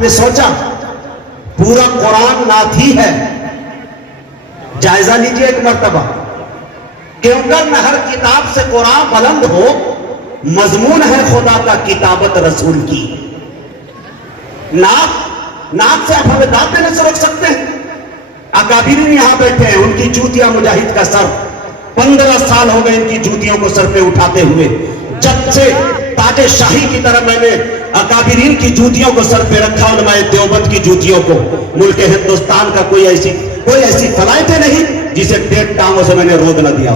نے سوچا پورا قرآن نعت ہی ہے، جائزہ لیجئے ایک مرتبہ، کیونکہ نہ ہر کتاب سے قرآن بلند ہو، مضمون ہے خدا کا کتابت رسول کی۔ نعت سے آپ ہمیں داد دینے سے روک سکتے ہیں؟ اکابرین یہاں بیٹھے ہیں، ان کی جوتیاں مجاہد کا سر، 15 سال ہو گئے ان کی جوتیوں کو سر پہ اٹھاتے ہوئے، جب سے تاج شاہی کی طرح میں نے اکابرین کی جوتیوں کو سر پہ رکھا، علماء دیوبند کی جوتیوں کو۔ ملک ہندوستان کا کوئی ایسی فلائٹیں نہیں جسے 1.5 ٹانگوں سے میں نے رود نہ دیا۔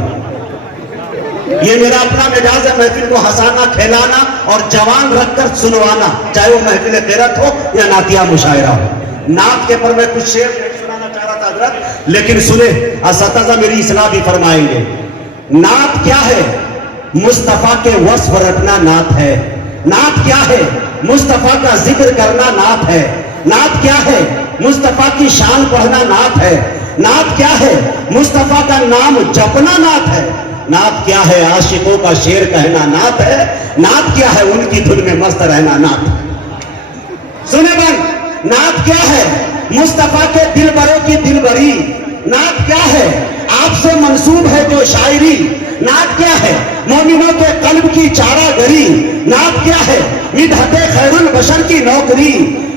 یہ میرا اپنا مزاج ہے، محفل کو ہنسانا، کھیلانا اور جوان رکھ کر سنوانا، چاہے وہ محفل غیرت ہو یا نعتیہ مشاعرہ ہو۔ نعت کے پر میں کچھ شعر سنانا چاہ رہا تھا حضرت، لیکن سنیں، اساتذہ میری اصلاح بھی فرمائیں گے۔ نعت کیا ہے؟ مصطفیٰ کے وصف رٹنا نعت ہے۔ نعت کیا ہے؟ مصطفیٰ کا ذکر کرنا نعت ہے۔ نعت کیا ہے؟ مصطفیٰ کی شان پڑھنا نعت ہے۔ نعت کیا ہے؟ مصطفیٰ کا نام جپنا نعت ہے۔ نعت کیا ہے؟ عاشقوں کا شعر کہنا نعت ہے۔ نعت کیا ہے؟ ان کی دھن میں مست رہنا نعت ہے۔ سنیں بھائی، نعت کیا ہے؟ مصطفیٰ کے دل بروں کی دل بری۔ نعت کیا ہے؟ آپ سے منسوب ہے جو شاعری۔ نعت کیا ہے؟ مومنوں کے قلب کی چارہ گری۔ نعت کیا ہے؟ مدحت خیر البشر کی نوکری۔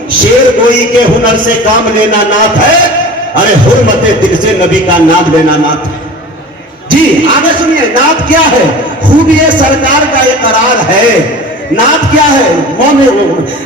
شعر گوئی کے ہنر سے کام لینا نعت ہے، ارے حرمت دل سے نبی کا نام لینا نعت ہے۔ جی آگے سنیے، نعت کیا ہے؟ خوبی سرکار کا اقرار ہے۔ نعت کیا ہے؟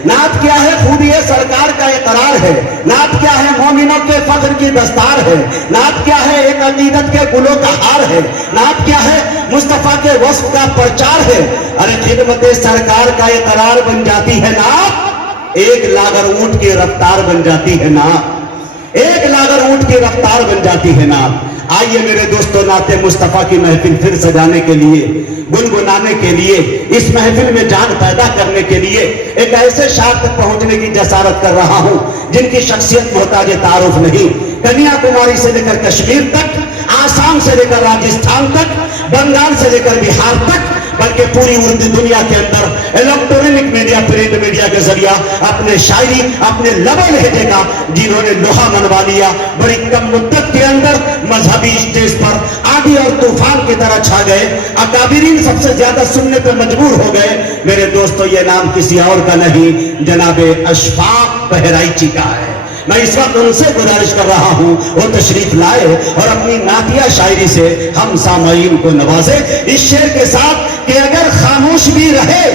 نعت کیا ہے؟ خوبی سرکار کا اقرار ہے۔ نعت کیا ہے؟ مومنوں کے فخر کی دستار ہے۔ نعت کیا ہے؟ ایک عقیدت کے گلوں کا ہار ہے۔ نعت کیا ہے؟ مصطفیٰ کے وصف کا پرچار ہے۔ ارے خدمت سرکار کا اقرار بن جاتی ہے نعت، ایک لاغر اونٹ کی رفتار بن جاتی ہے نعت، ایک لاغر اونٹ کی رفتار بن جاتی ہے نعت۔ آئیے میرے دوستو، نعت مصطفیٰ کی محفل پھر سجانے کے لیے، گنگنانے کے لیے، اس محفل میں جان پیدا کرنے کے لیے ایک ایسے شاعر تک پہنچنے کی جسارت کر رہا ہوں جن کی شخصیت محتاج تعارف نہیں۔ کنیا کماری سے لے کر کشمیر تک، آسام سے لے کر راجستھان تک، بنگال سے لے کر بہار تک، بلکہ پوری اردو دنیا کے اندر الیکٹرونک میڈیا، پرنٹ میڈیا کے ذریعہ اپنے شاعری، اپنے لبے لہجے کا جنہوں نے لوہا منوا لیا، بڑی کم مدت کے اندر مذہبی اسٹیج پر آندھی اور طوفان کی طرح چھا گئے۔ اکابرین سب سے زیادہ سننے پہ مجبور ہو گئے۔ میرے دوستو، یہ نام کسی اور کا نہیں، جناب اشفاق بہرائچی کا ہے۔ میں اس وقت ان سے گزارش کر رہا ہوں وہ تشریف لائے اور اپنی نعتیہ شاعری سے ہم سامعین کو نوازے اس شعر کے ساتھ کہ اگر خاموش بھی رہے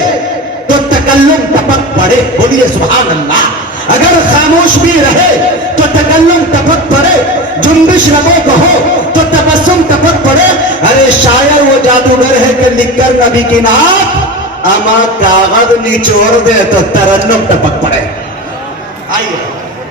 تو تکلم ٹپک پڑے۔ بولیے سبحان اللہ۔ اگر خاموش بھی رہے تو تکلم ٹپک پڑے، جنبش لبوں کو ہو تو تبسم ٹپک پڑے۔ ارے شاعر وہ جادوگر ہے کہ لکھ کر نبی کی نعت اما کاغذ نچوڑ دے تو ترنم ٹپک پڑے۔ آئیے